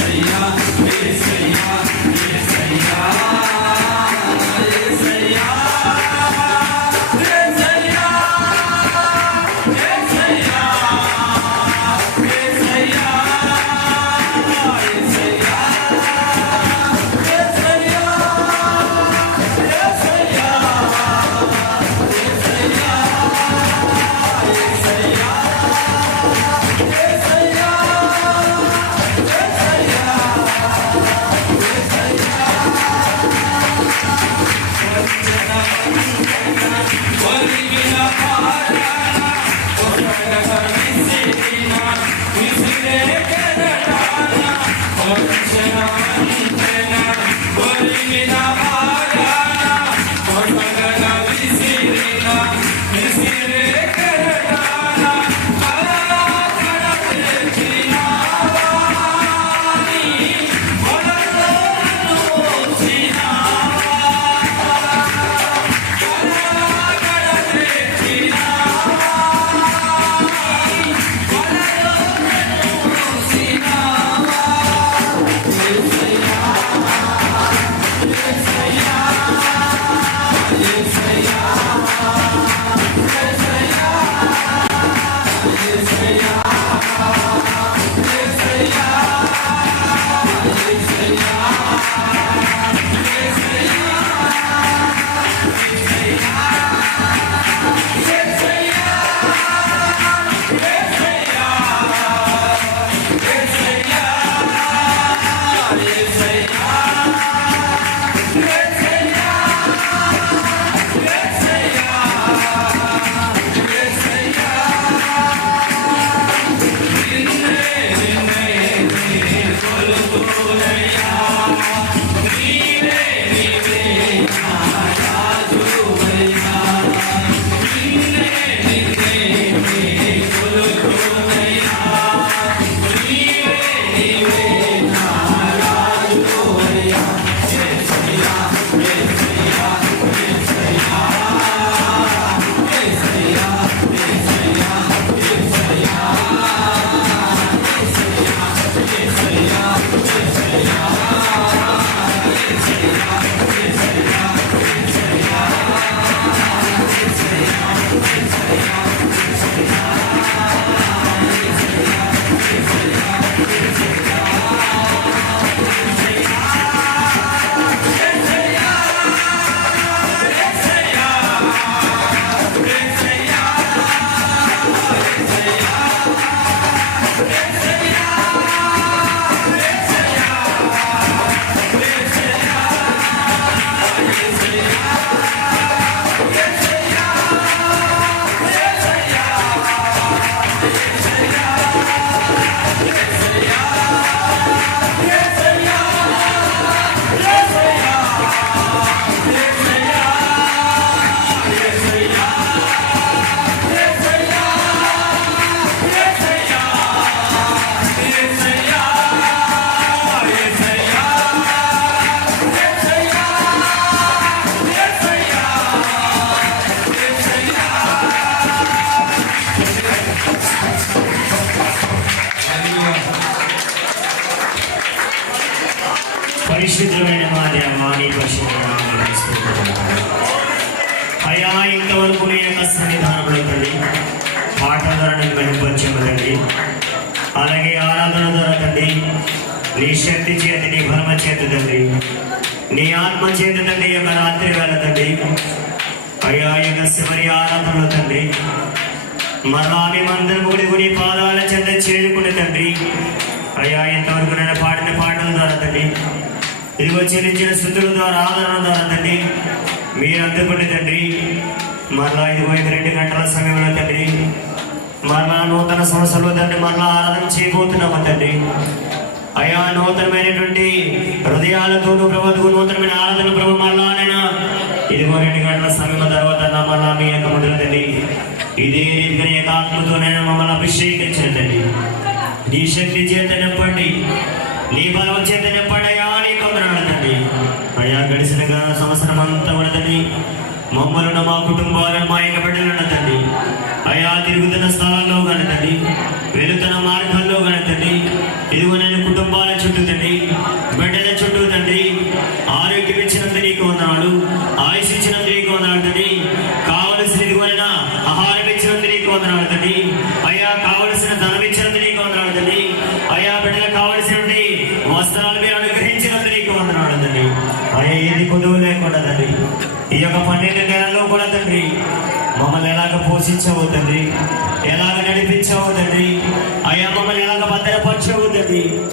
యేసయ్యా యేసయ్యా అయ్యా ఇంతవరకు నీ యొక్క సన్నిధానంలో తండ్రి పాట ద్వారా నేను తండ్రి అలాగే ఆరాధన ద్వారా తండ్రి నీ శక్తి చేతి నీ బలమ చేత తండ్రి నీ ఆత్మ చేత తండ్రి యొక్క రాత్రి వేళ తండ్రి అయ్యా యొక్క శివరి ఆరాధనలో తండ్రి మరలా మేమందరం కూడా నీ పాదాల చెంత చేరుకునే తండ్రి అయ్యా ఇంతవరకు నేను పాడిన పాటల ద్వారా తండ్రి ఇదిగో చెల్లించిన స్థుతుల ద్వారా ఆదరణ ద్వారా తండ్రి మీరు అందుకునే తండ్రి మరలా ఇదిగో ఇక రెండు గంటల సమయంలో తండ్రి మరలా నూతన సంవత్సరంలో తండ్రి మరలా ఆరాధన చేయబోతున్నాము తండ్రి. అయా నూతనమైనటువంటి హృదయాలతో ప్రభుత్వ నూతనమైన ఆరాధన ప్రభు మరలా నేను ఇదిగో రెండు గంటల సమయం తర్వాత మరలా మీ యొక్క ముద్ర తండ్రి. ఇదే రీతిగా నీ యొక్క ఆత్మతో నేను మమ్మల్ని అభిషేకించండి నీ శక్తి చేత నింపండి. నీ బలం చేత నింపండి అయ్యా. గడిచిన సంవత్సరం అంతా కూడా మమ్మలున్న మమ్మల్ని మా కుటుంబాలను మా ఇంక బిడ్డలు తండ్రి అయా తిరుగుతున్న స్థలాల్లో కానీ తండ్రి వెళుతున్న మార్గాల్లో కానీ తండ్రి కుటుంబాల చుట్టూ తండ్రి బిడ్డల చుట్టూ తండ్రి ఆరోగ్యం ఇచ్చినందుకు నీకు ఉన్నాడు ఆయుష్ ఇచ్చినందుకు నీకు ఉన్నాడు తండ్రి. కావలసిన ఇదిగోనైనా ఆహారం ఇచ్చిన నీకు ఉన్నాడు తండ్రి. అయా కావలసిన ధనం ఇచ్చినందుకు నీకు ఉన్నాడు తండ్రి. అయా బిడ్డలకు కావలసినవి వస్త్రాలు మీరు కొదువు లేకుండా తండ్రి. ఈ యొక్క పన్నెండు నెలల్లో కూడా తండ్రి మమ్మల్ని ఎలాగ పోషించవు తండ్రి? ఎలాగ నడిపించవు తండ్రి? అయ్యా మమ్మల్ని ఎలాగ భద్రపరచవు తండ్రి?